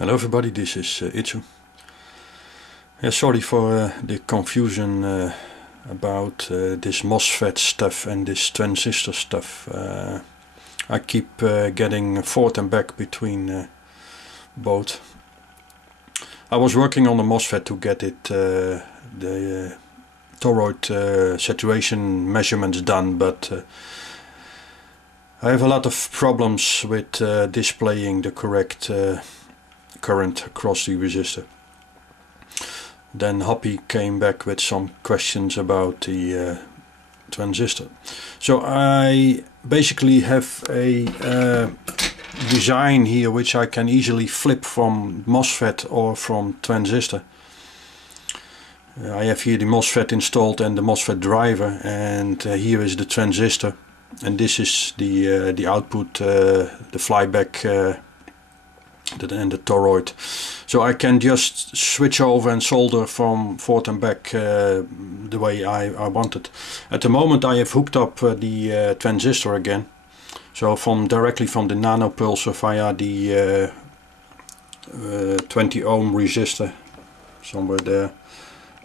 Hello everybody, this is Itsu. Yeah, sorry for the confusion about this MOSFET stuff and this transistor stuff. I keep getting forth and back between both. I was working on the MOSFET to get it the toroid saturation measurements done, but I have a lot of problems with displaying the correct current across the resistor. Then Hoppy came back with some questions about the transistor. So I basically have a design here which I can easily flip from MOSFET or from transistor. I have here the MOSFET installed and the MOSFET driver, and here is the transistor, and this is the output, the flyback and the toroid. So I can just switch over and solder from forth and back the way I want it. At the moment I have hooked up the transistor again, so directly from the nanopulsar via the 20 ohm resistor somewhere there,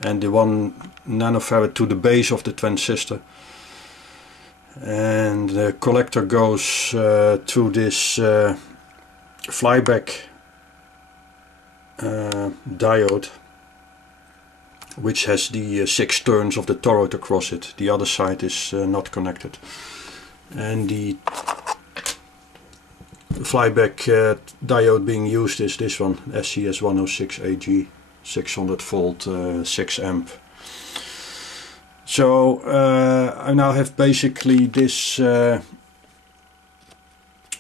and the 1 nanofarad to the base of the transistor, and the collector goes to this flyback diode, which has the 6 turns of the toroid across it. The other side is not connected, and the flyback diode being used is this one, SCS106AG, 600 volt 6 amp. So I now have basically this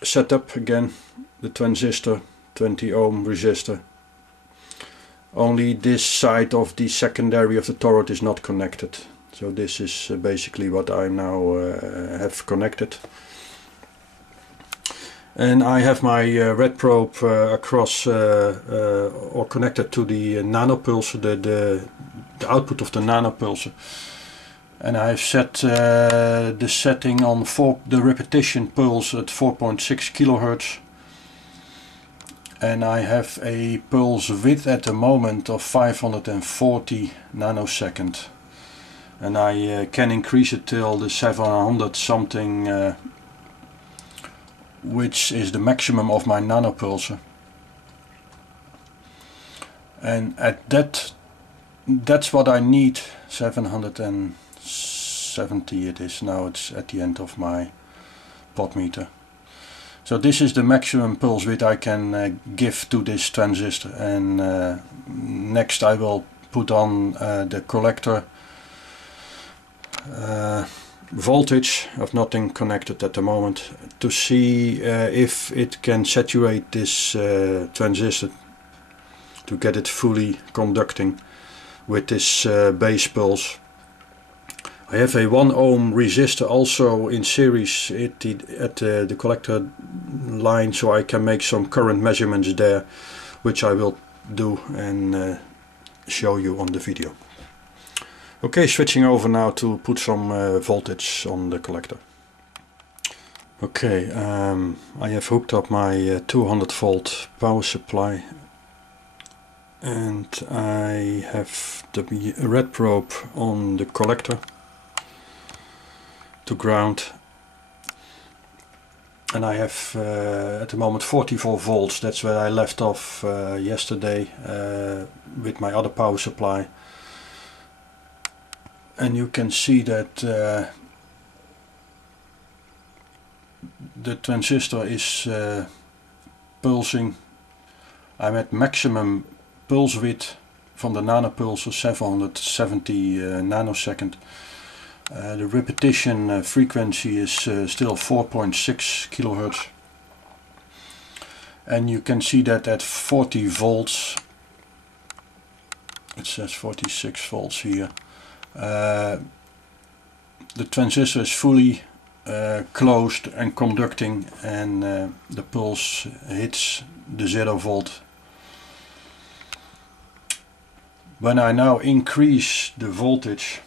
set up again, the transistor, 20 ohm resistor. Only this side of the secondary of the toroid is not connected. So this is basically what I now have connected. And I have my red probe across or connected to the nanopulsar, the output of the nanopulsar. And I've set the setting on the repetition pulse at 4.6 kilohertz. And I have a pulse width at the moment of 540 nanosecond. And I can increase it till the 700 something, which is the maximum of my nanopulsar. And at that's what I need, 770 it is now. It's at the end of my potmeter. So this is the maximum pulse width I can give to this transistor, and next I will put on the collector voltage. I've nothing connected at the moment, to see if it can saturate this transistor, to get it fully conducting with this base pulse. I have a 1 ohm resistor also in series at the collector line, so I can make some current measurements there, which I will do and show you on the video. Okay, switching over now to put some voltage on the collector. Okay, I have hooked up my 200 volt power supply, and I have the red probe on the collector to ground, and I have at the moment 44 volts. That's where I left off yesterday with my other power supply, and you can see that the transistor is pulsing. I'm at maximum pulse width from the nanopulsar, 770 nanosecond. The repetition frequency is still 4.6 kilohertz, and you can see that at 40 volts, it says 46 volts here, the transistor is fully closed and conducting, and the pulse hits the 0 volt. When I now increase the voltage,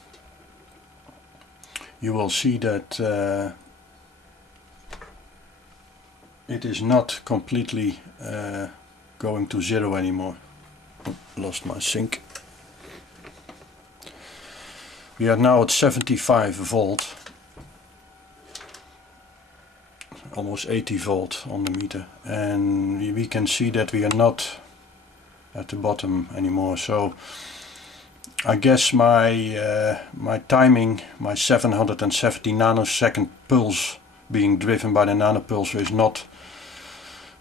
you will see that it is not completely going to 0 anymore. Lost my sync. We are now at 75 volt, almost 80 volt on the meter, and we can see that we are not at the bottom anymore. So I guess my timing, my 770 nanosecond pulse being driven by the nanopulser is not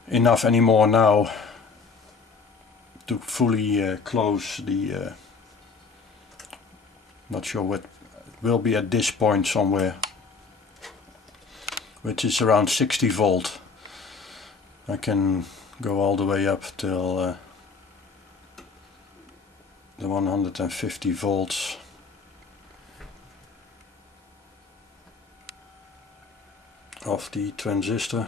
enough anymore now to fully close the not sure what will be at this point somewhere, which is around 60 volt. I can go all the way up till the 150 volts. Of the transistor.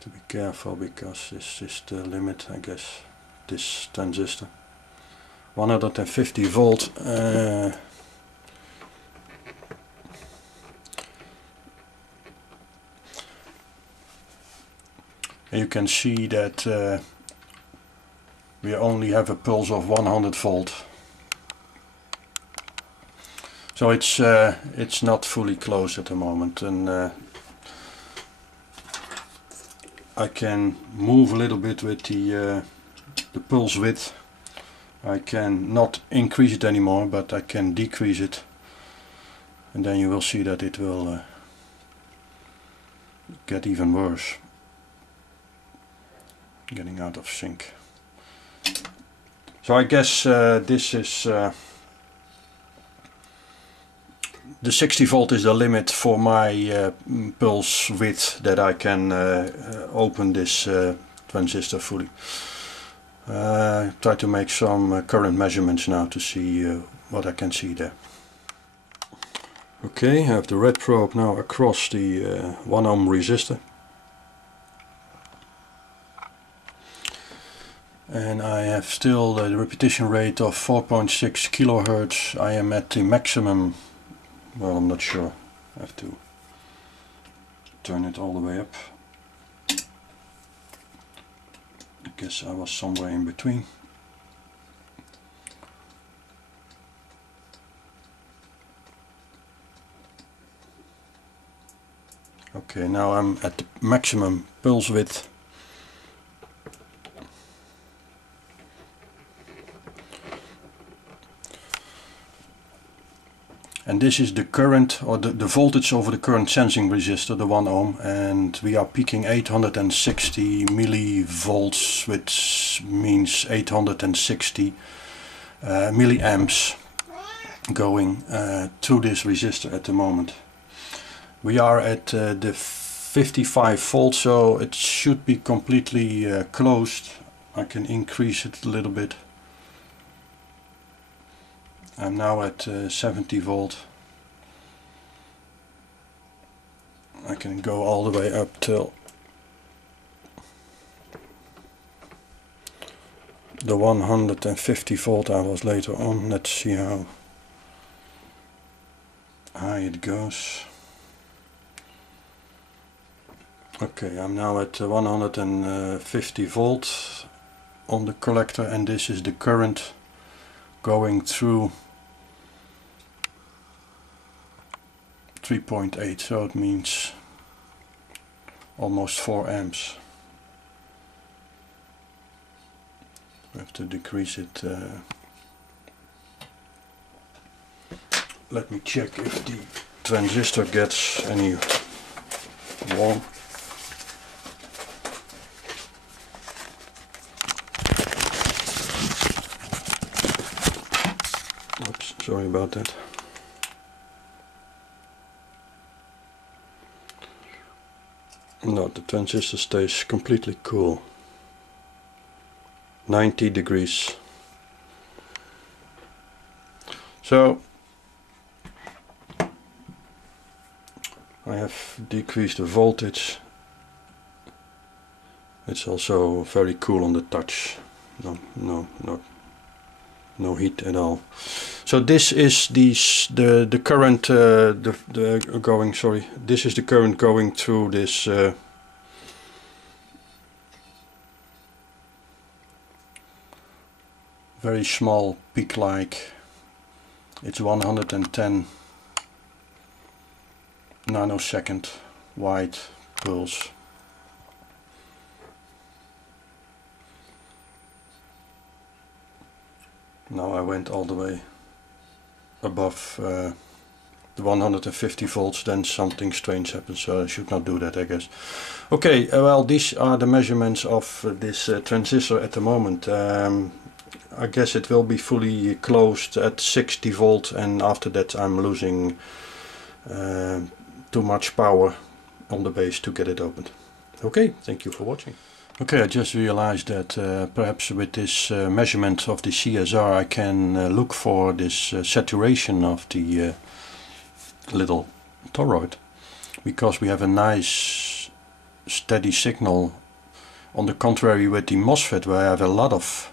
To be careful, because this is the limit, I guess, this transistor. 150 volt. You can see that we only have a pulse of 100 volt. So it's not fully closed at the moment, and I can move a little bit with the pulse width. I can not increase it anymore, but I can decrease it, and then you will see that it will get even worse. Getting out of sync. So I guess this is the 60 volt is the limit for my pulse width that I can open this transistor fully. Try to make some current measurements now to see what I can see there. Okay, I have the red probe now across the 1 ohm resistor. And I have still the repetition rate of 4.6 kilohertz. I am at the maximum. Well, I'm not sure. I have to turn it all the way up. I guess I was somewhere in between. Okay, now I'm at the maximum pulse width. And this is the current, or the voltage over the current sensing resistor, the 1 ohm, and we are peaking 860 millivolts, which means 860 milliamps going through this resistor at the moment. We are at the 55 volts, so it should be completely closed. I can increase it a little bit. I'm now at 70 volt. I can go all the way up till the 150 volt I was later on. Let's see how high it goes. Okay, I'm now at 150 volt on the collector, and this is the current going through 3.8, so it means almost 4 amps. I have to decrease it. Let me check if the transistor gets any warm. Oops, sorry about that. No, the transistor stays completely cool. 90 degrees. So I have decreased the voltage. It's also very cool on the touch. No heat at all. So this is the current this is the current going through this very small peak, like it's 110 nanosecond wide pulse. Now I went all the way above the 150 volts, then something strange happens, so I should not do that, I guess. Okay, well, these are the measurements of this transistor at the moment. I guess it will be fully closed at 60 volt, and after that I'm losing too much power on the base to get it opened. Okay, thank you for watching. Okay, I just realized that perhaps with this measurement of the CSR I can look for this saturation of the little toroid, because we have a nice steady signal, on the contrary with the MOSFET where I have a lot of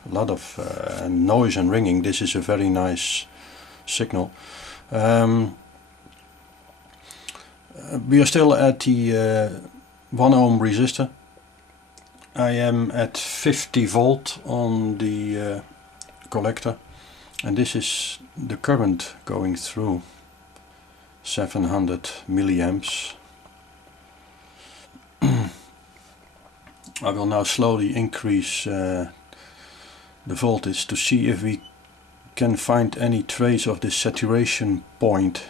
noise and ringing. This is a very nice signal. We are still at the 1 ohm resistor. I am at 50 volt on the collector, and this is the current going through, 700 milliamps. I will now slowly increase the voltage to see if we can find any trace of this saturation point.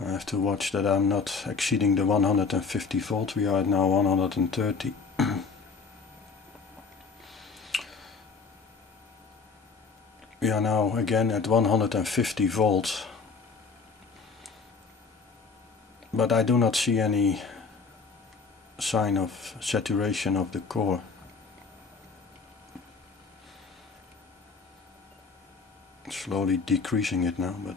I have to watch that I'm not exceeding the 150 volt. We are at now 130. We are now again at 150 volts, but I do not see any sign of saturation of the core. Slowly decreasing it now, but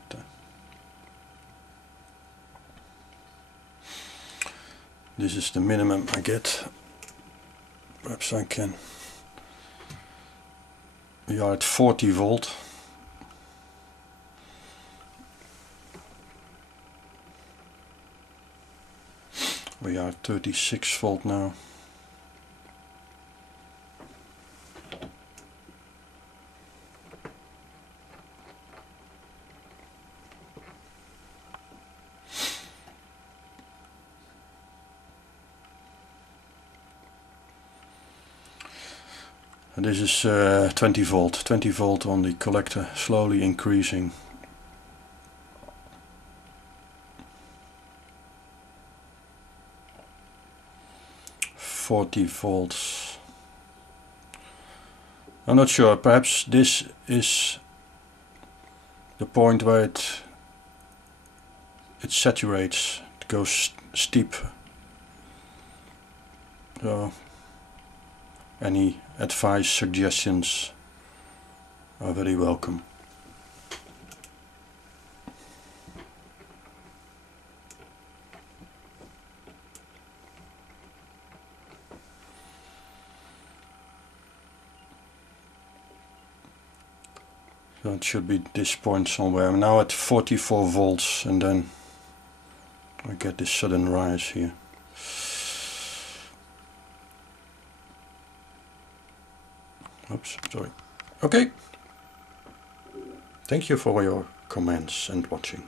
this is the minimum I get. Perhaps I can. We are at 40 volt. We are at 36 volt now. And this is 20 volt on the collector, slowly increasing. volts. I'm not sure, perhaps this is the point where it saturates, it goes steep. So any advice, suggestions are very welcome. So it should be this point somewhere. I'm now at 44 volts, and then I get this sudden rise here. Oops, sorry. Okay. Thank you for your comments and watching.